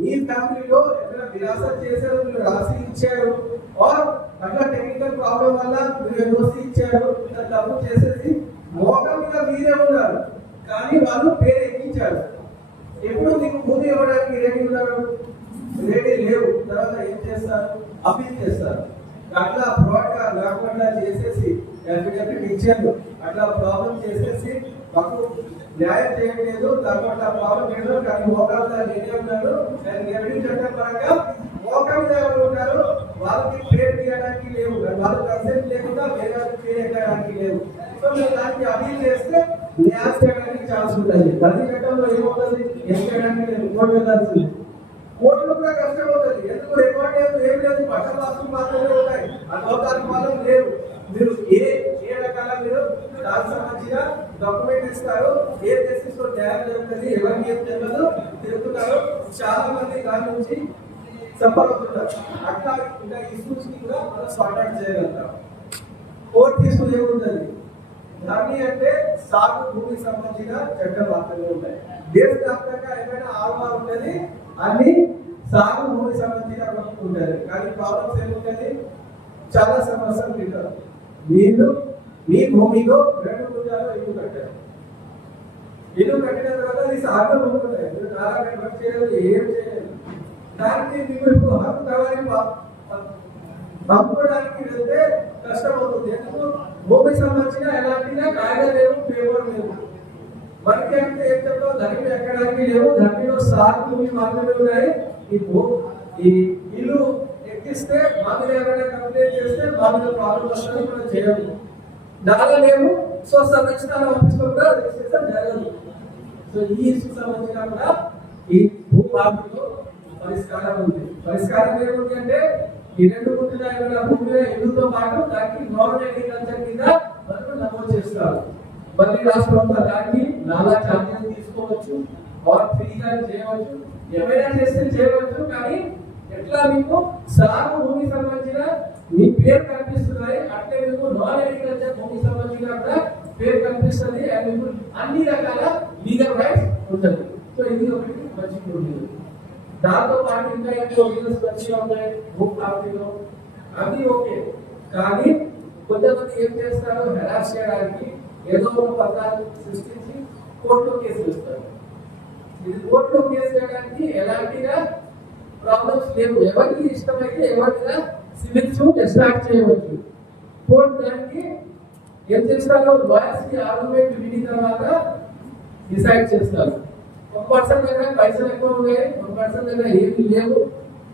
మీ ఫ్యామిలీలో ఏదైనా విరాసత్ చేశారు, మీరు రాసి ఇచ్చారు, ఆర్ అట్లా టెక్నికల్ ప్రాబ్లం వల్ల మీరు దోసి ఇచ్చారు, తప్పు చేసేసి మోకం మీద మీరే ఉన్నారు కానీ వాళ్ళు పేరు ఎక్కించారు. ఎప్పుడు మీకు ముందు ఇవ్వడానికి రెడీ ఉన్నారు? రెడీ లేవు. తర్వాత ఏం చేస్తారు? అప్పీల్ చేస్తారు. అట్లా ఫ్రాడ్ గా లేకుండా చేసేసి అఫిడవిట్ ఇచ్చారు, అట్లా ప్రాబ్లం చేసేసి మాకు న్యాయం చేయట్లేదు, తర్వాత ప్రాబ్లం లేదు కానీ మోకాల మీద నేనే ఉన్నారు. రెవెన్యూ చట్టం పరంగా మోకాల మీద ఎవరు ఉన్నారు వాళ్ళకి పేరు తీయడానికి లేవు, వాళ్ళు కన్సెంట్ లేకుండా వేరే పేరు ఎక్కడానికి లేవు. సో మీరు దానికి అప్పీల్ చేస్తే న్యాయం చేయడానికి ఛాన్స్ ఉంటుంది. ప్రతి చట్టంలో ఏమవుతుంది? ఏం చేయడానికి లేదు, కోర్టు వెళ్ళాల్సింది. కోర్టులో కూడా కష్టం అవుతుంది. ఎందుకు రికార్డ్ లేదు, ఏం లేదు, పట్టణ రాష్ట్రం మాత్రమే ఉంటాయి, ఆ లోకానికి మాత్రం లేవు. మీరు ఏ రకాల మీరు దానికి సంబంధించిన డాక్యుమెంట్ ఇస్తారు, ఏ కేసెస్ లో న్యాయం జరుగుతుంది, ఎవరికి ఏం తెలియదు తిరుగుతున్నారు. చాలా మంది దాని నుంచి సఫర్ అవుతుంటారు. అట్లా ఇంకా ఇష్యూస్ ని కూడా మనం సార్ట్ అవుట్ చేయగలుగుతాం. కోర్టు ఇష్యూ ఏముంటుంది? దాన్ని అంటే సాగు భూమికి సంబంధించిన చట్టం మాత్రమే ఉంటాయి. దేశవ్యాప్తంగా ఏమైనా ఆల్మా ఉంటుంది, అన్ని సాగు భూమికి సంబంధించిన ఉంటుంది. కానీ ప్రాబ్లమ్స్ ఏముంటుంది? చాలా సమస్యలు తింటారు. మీరు మీ భూమిలో 2 గుంజాలు ఇల్లు కట్టారు. ఇల్లు కట్టిన తర్వాత అది సాగు భూమి ఉంటాయి, మీరు నాలా కన్వర్ట్ చేయలేదు, ఏం చేయలేదు. దానికి మీకు హక్కు కావాలి, పంపుకోవడానికి వెళ్తే కష్టం అవుతుంది. ఎందుకు? భూమికి సంబంధించిన ఎలాంటిగా కాగితం లేవు, పేపర్ లేవు. మనకి అంటే ఏం చెప్తాం? ధనికులు ఎక్కడానికి లేవు, ధనిలో సాగు భూమి మాత్రమే ఉన్నాయి. ఈ ఇల్లు ఎక్కిస్తే మామూలు ఎవరైనా కంప్లైంట్ చేస్తే మామూలు ప్రాబ్లం వస్తుంది, మనం చేయము. నాలా లేవు, సో సంబంధించిన ఆఫీస్లో కూడా రిజిస్ట్రేషన్ జరగదు. సో ఈ ఇష్యూ సంబంధించిన కూడా ఈ భూ మార్పులో పరిష్కారం ఉంది. పరిష్కారం ఏముంది అంటే ఈ 2 గుంటల భూమి ఇల్లుతో పాటు దానికి నాన్ అగ్రికల్చర్ కింద మనం నమోదు చేస్తారు. మళ్ళీ రాష్ట్రంలో దానికి నాలా ఛార్జీలు తీసుకోవచ్చు, ఫ్రీగా చేయవచ్చు, ఏమైనా చేస్తే చేయవచ్చు. కానీ ఎట్లా మీకు సాగు భూమికి సంబంధించిన మీ పేరు కనిపిస్తున్నాయి, అట్లే మీకు నాన్ అగ్రికల్చర్ భూమికి సంబంధించిన పేరు కనిపిస్తుంది. అండ్ మీకు అన్ని రకాల లీగల్ రైట్స్ ఉంటుంది. సో ఇది ఒకటి మంచి ప్రొవిజన్. దాంతో పాటు ఇంకా ప్రొవిజన్స్ మంచిగా ఉన్నాయి భూ ప్రాప్తిలో, అది ఓకే. కానీ కొంతమంది ఏం చేస్తారు? హెరాస్ చేయడానికి ఏదో ఒక పత్రాలు సృష్టించి కోర్టులో కేసు వేస్తారు. ఇది కోర్టులో కేసు వేయడానికి ఎలాంటిగా ప్రాబ్లమ్స్ లేవు. ఎవరికి ఇష్టమైతే ఎవరిగా సివిల్ సూట్ ఎస్టార్ట్ చేయవచ్చు. కోర్టు దానికి ఏం చేస్తారు? లాయర్స్ కి ఆర్గ్యుమెంట్ విని తర్వాత డిసైడ్ చేస్తారు. ఒక పర్సన్ దగ్గర పైసలు ఎక్కువ ఉన్నాయి, ఒక పర్సన్ దగ్గర ఏమి లేవు,